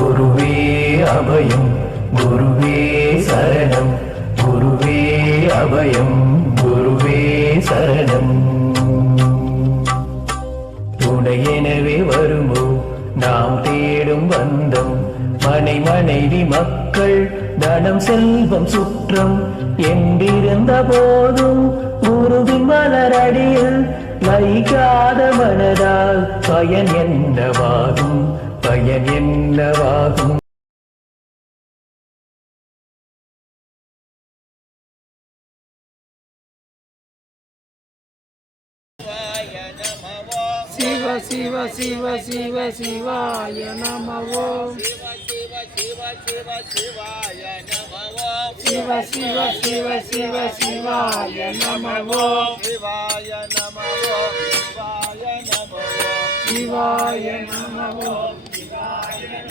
குருவே அபயம் குருவே சரணம் குருவே அபயம் குருவே சரணம். துணையெனவே வருமோ நாம் தேடும் பந்தம், மனை மனைவி மக்கள் தனம் செல்வம் சுற்றம் என்றிருந்த போதும் குருவின் மலரடியில் வைகாத மனதால் பயன் என்னவாகும் பயன் என்னவாகும். சிவ சிவ சிவ சிவ சிவாய நமவோ சிவ சிவ சிவ சிவ சிவாய நமவோ சிவாய நமவோ சிவாய நமவோ சிவாய நமவோ சிவாய நமவோ.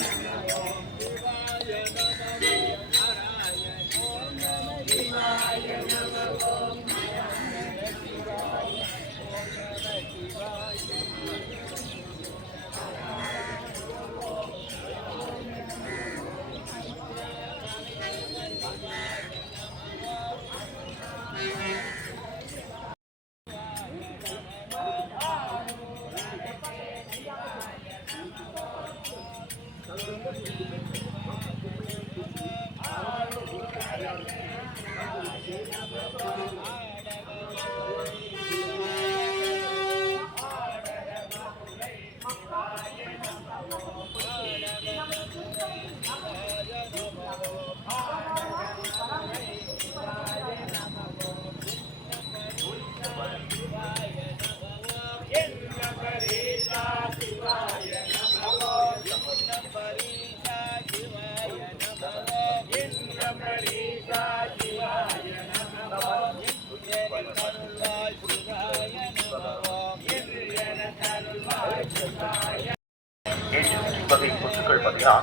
வகை கொசுக்கள் பார்த்தீங்கன்னா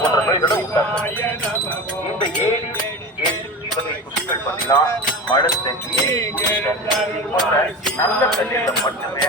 போன்ற நோய்களை உண்டாக்கும். இந்த ஏழு வகை கொசுக்கள் பார்த்தீங்கன்னா மழை தண்ணி போன்ற நல்ல தண்ணீர்ல மட்டுமே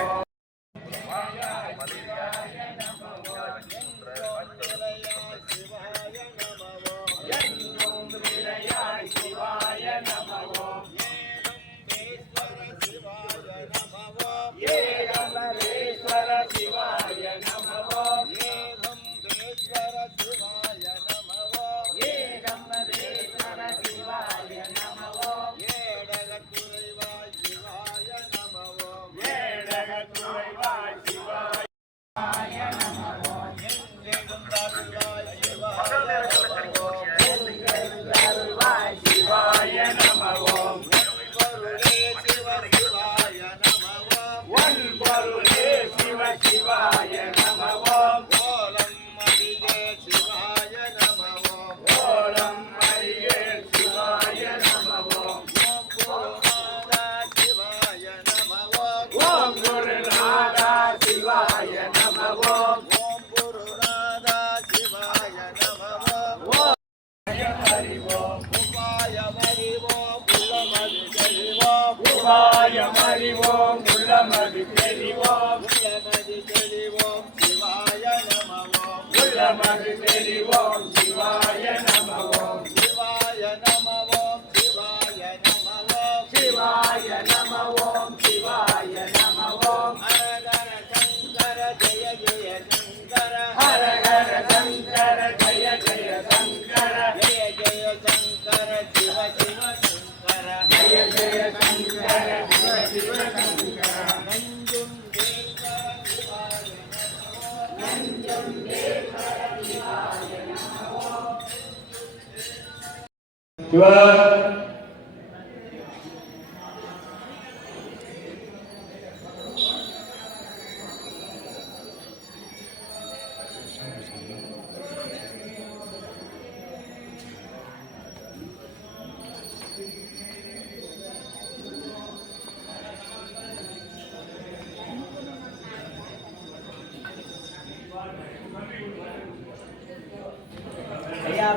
அறிவோம் உள்ளமது தெரிவோம் சிவாய நமவோம் உள்ளமது தெரிவோம் சிவாய நமவோம் சிவாய நமவோம் சிவாய நமவோம் சிவாய நமவோம் சிவாய நமவோம் ஹரஹர சங்கர ஜெய ஜெய சங்கர ஹரஹர சங்கர ஜெய ஜெய சங்கர ஜெய ஜெய சங்கர சிவ சிவ சங்கர ஜெய ஜெய சங்கர சிவ சங்கர நஞ்சும் சிவா ஐயா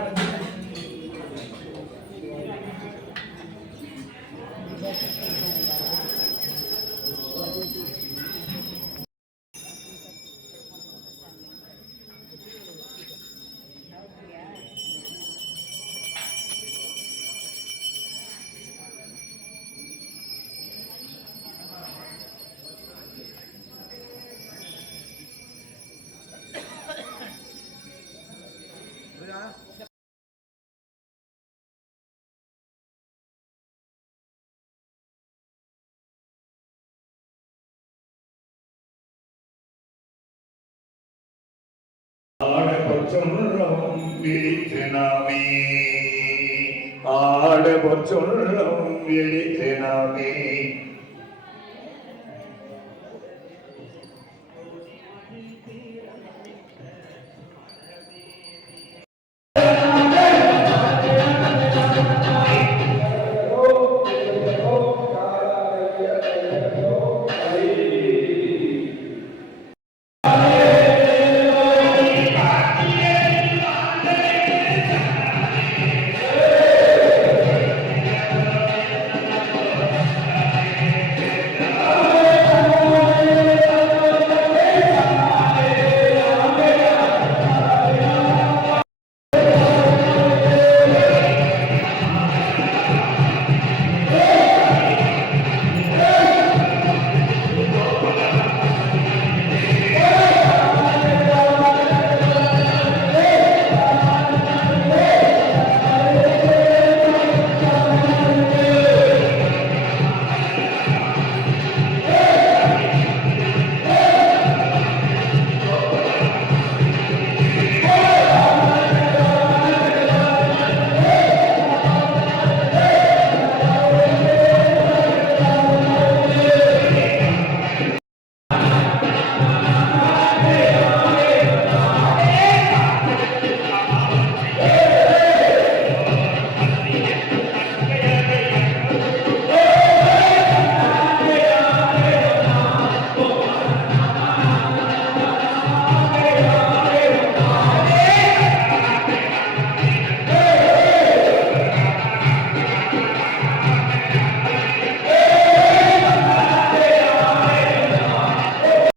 ஆடபொச்சொல்லம் விழித்து நாமே ஆடபொச்சொல்லம் விழித்து நாமே